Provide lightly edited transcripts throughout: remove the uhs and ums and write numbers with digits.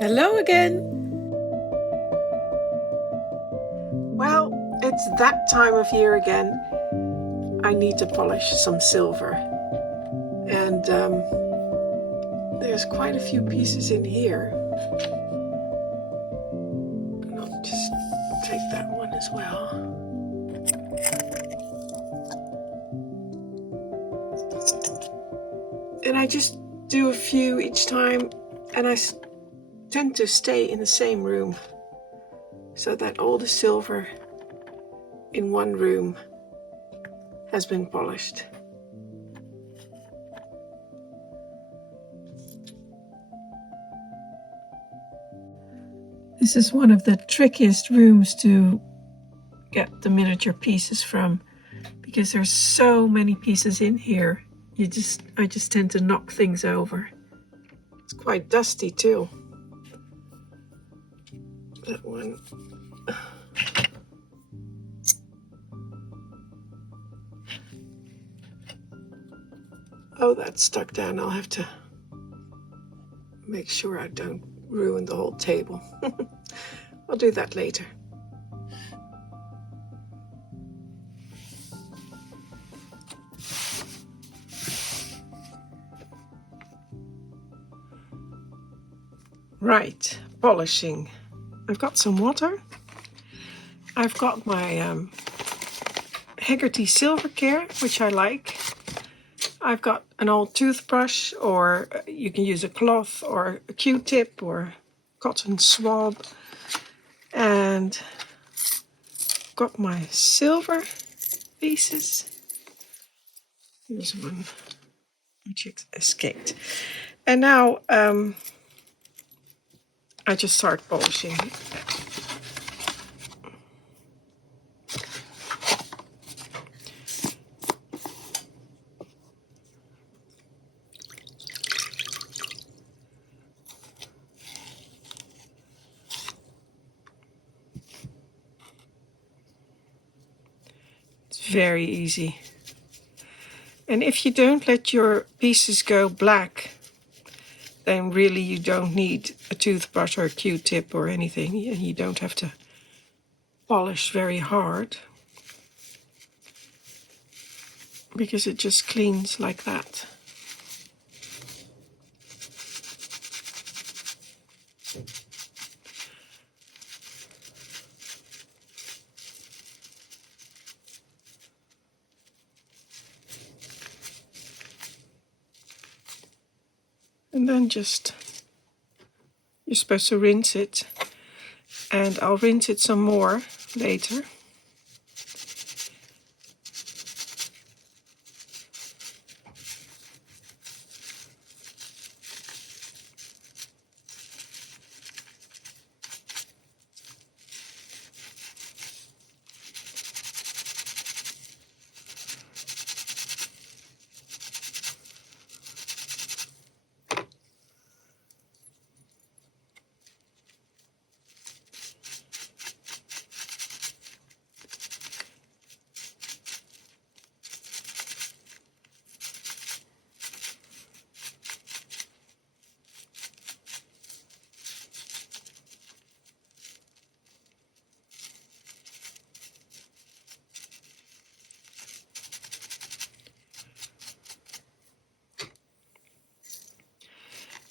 Hello again. Well, it's that time of year again. I need to polish some silver. And there's quite a few pieces in here. And I'll just take that one as well. And I just do a few each time, and I tend to stay in the same room so that all the silver in one room has been polished. This is one of the trickiest rooms to get the miniature pieces from because there's so many pieces in here. I just tend to knock things over. It's quite dusty too. That one. Oh, that's stuck down. I'll have to make sure I don't ruin the whole table. I'll do that later. Right, polishing. I've got some water. I've got my Haggerty Silver Care, which I like. I've got an old toothbrush, or you can use a cloth or a Q-tip or cotton swab. And got my silver pieces. Here's one which escaped. And now I just start polishing. It's very easy. And if you don't let your pieces go black, then really you don't need a toothbrush or a Q-tip or anything. And you don't have to polish very hard, because it just cleans like that. And then you're supposed to rinse it, and I'll rinse it some more later.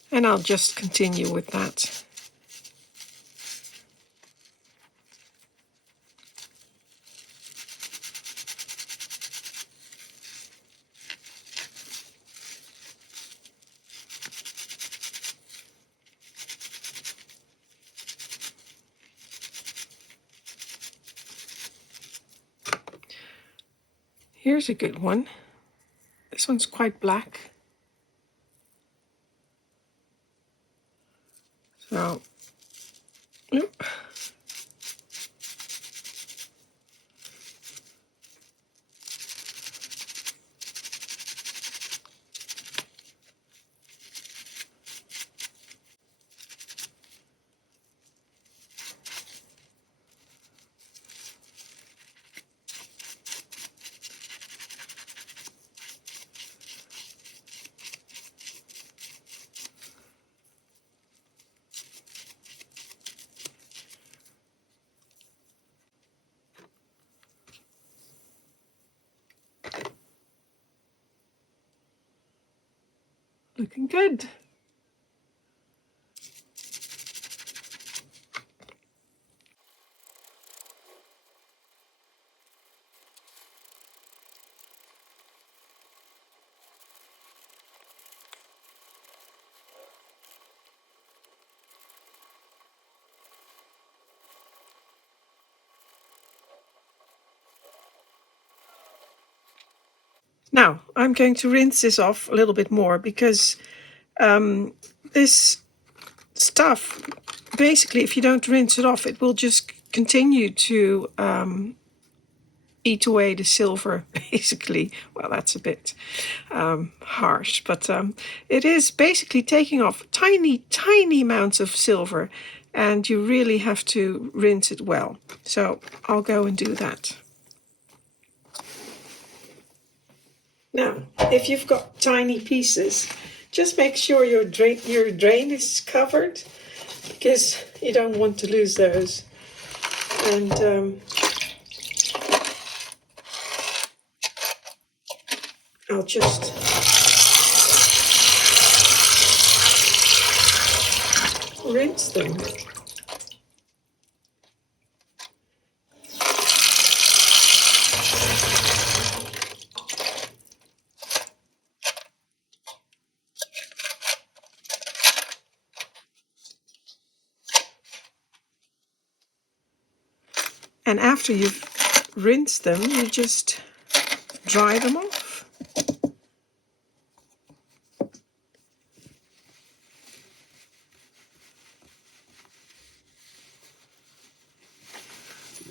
And I'll just continue with that. Here's a good one. This one's quite black. So, oop. Good. Now, I'm going to rinse this off a little bit more because this stuff, basically, if you don't rinse it off, it will just continue to eat away the silver, basically. Well, that's a bit harsh, but it is basically taking off tiny, tiny amounts of silver, and you really have to rinse it well. So I'll go and do that. Now, if you've got tiny pieces, just make sure your drain is covered, because you don't want to lose those. And I'll just rinse them. And after you've rinsed them, you just dry them off.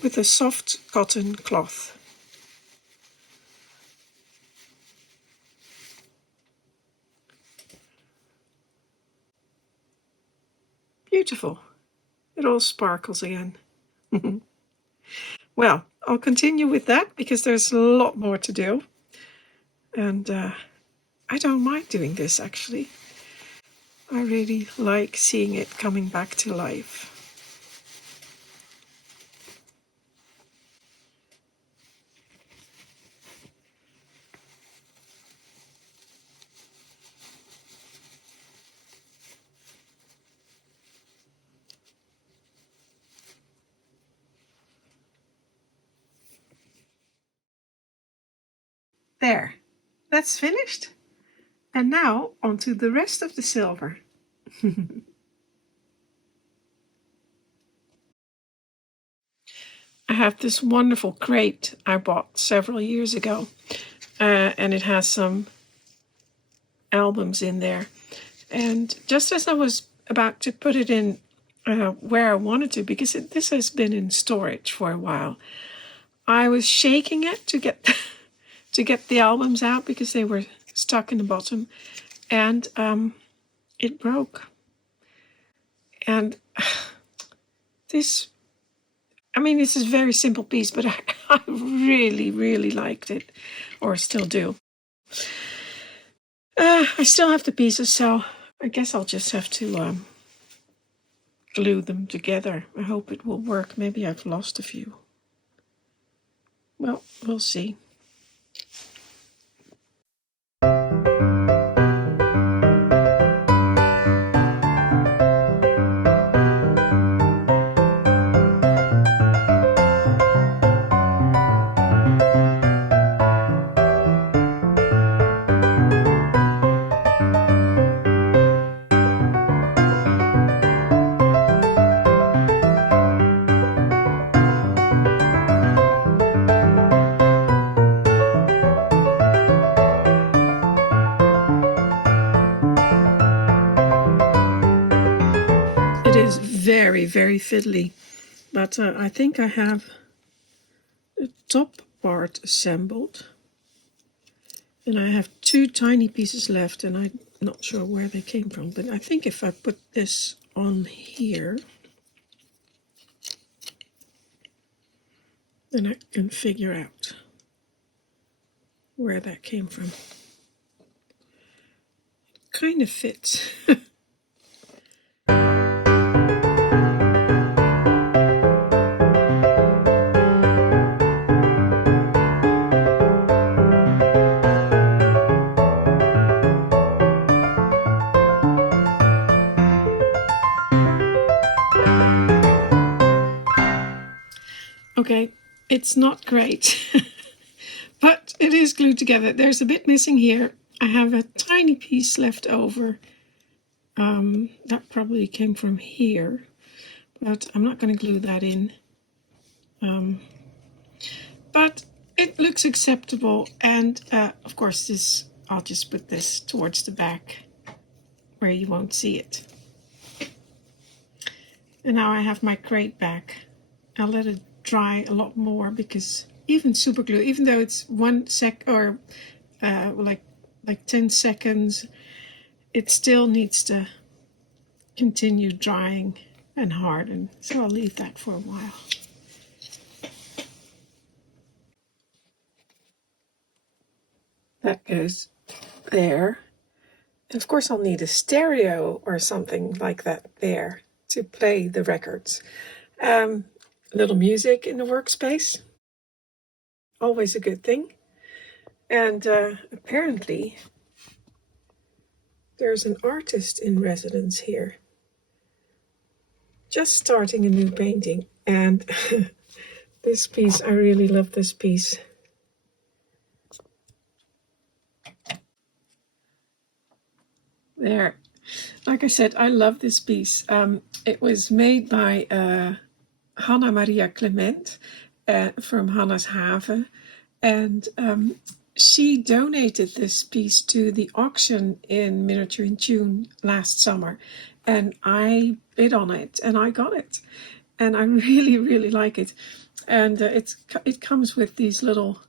With a soft cotton cloth. Beautiful. It all sparkles again. Well, I'll continue with that because there's a lot more to do. And I don't mind doing this, actually. I really like seeing it coming back to life. There, that's finished. And now onto the rest of the silver. I have this wonderful crate I bought several years ago, and it has some albums in there. And just as I was about to put it in where I wanted to, because this has been in storage for a while, I was shaking it to get to get the albums out because they were stuck in the bottom, and it broke. And this, I mean, this is a very simple piece, but I really, really liked it, or still do. I still have the pieces, so I guess I'll just have to glue them together. I hope it will work. Maybe I've lost a few. Well, we'll see. It is very, very fiddly, but I think I have the top part assembled, and I have two tiny pieces left, and I'm not sure where they came from, but I think if I put this on here, then I can figure out where that came from. It kind of fits. Okay, it's not great, but it is glued together. There's a bit missing here. I have a tiny piece left over. That probably came from here, but I'm not going to glue that in. But it looks acceptable, and of course this, I'll just put this towards the back where you won't see it. And now I have my crate back. I'll let it dry a lot more, because even super glue, even though it's 1 sec or like 10 seconds, it still needs to continue drying and harden. So I'll leave that for a while. That goes there. And of course I'll need a stereo or something like that there to play the records. A little music in the workspace, always a good thing. And apparently there's an artist in residence here, just starting a new painting. And this piece, I really love this piece. There, like I said, I love this piece. It was made by Hanna Maria Clement from Hanna's Haven, and she donated this piece to the auction in Miniature in June last summer, and I bid on it and I got it, and I really, really like it. And it comes with these little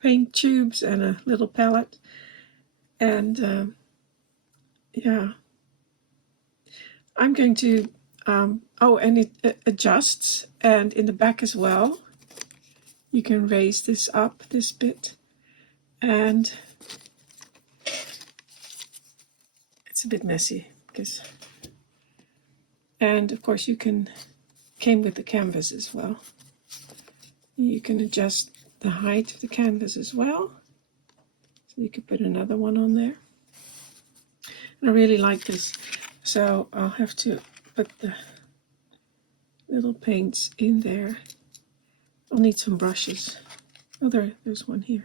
paint tubes and a little palette, and yeah, I'm going to oh, and it adjusts, and in the back as well you can raise this up this bit, and it's a bit messy because, and of course you came with the canvas as well. You can adjust the height of the canvas as well, so you could put another one on there. And I really like this, so I'll have to put the little paints in there. I'll need some brushes. Oh, there's one here.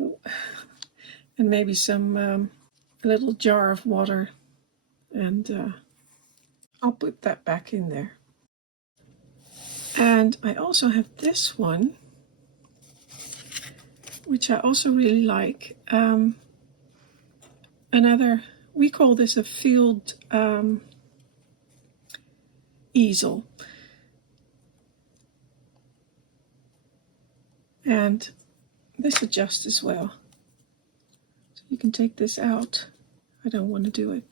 Oh. And maybe some a little jar of water, and I'll put that back in there. And I also have this one, which I also really like. Another, we call this a field easel. And this adjusts as well. So you can take this out. I don't want to do it.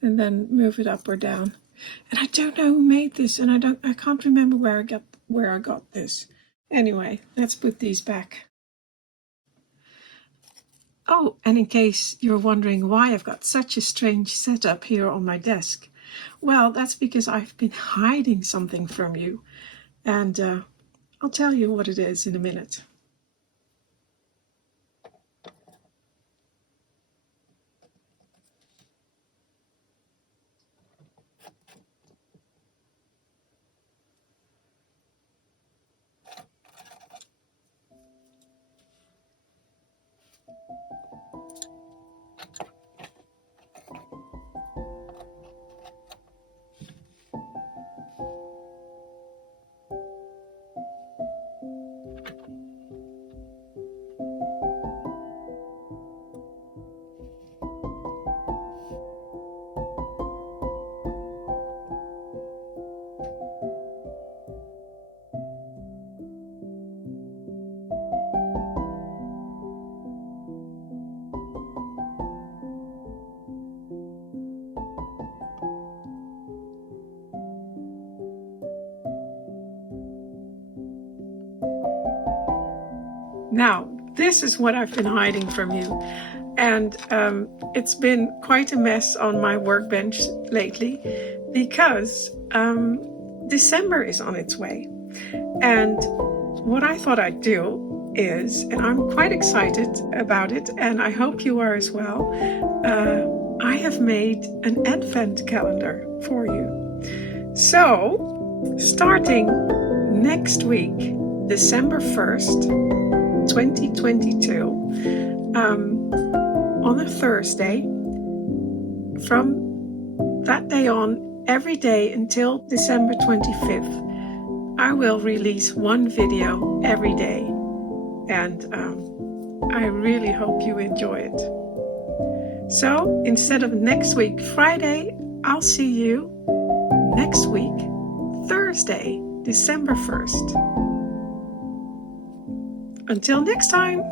And then move it up or down. And I don't know who made this, and I can't remember where I got this. Anyway, let's put these back. Oh, and in case you're wondering why I've got such a strange setup here on my desk, well, that's because I've been hiding something from you, and I'll tell you what it is in a minute. Now, this is what I've been hiding from you. And it's been quite a mess on my workbench lately, because December is on its way. And what I thought I'd do is, and I'm quite excited about it, and I hope you are as well, I have made an advent calendar for you. So, starting next week, December 1st, 2022, on a Thursday, from that day on, every day until December 25th, I will release one video every day, and I really hope you enjoy it. So instead of next week Friday, I'll see you next week Thursday, December 1st. Until next time.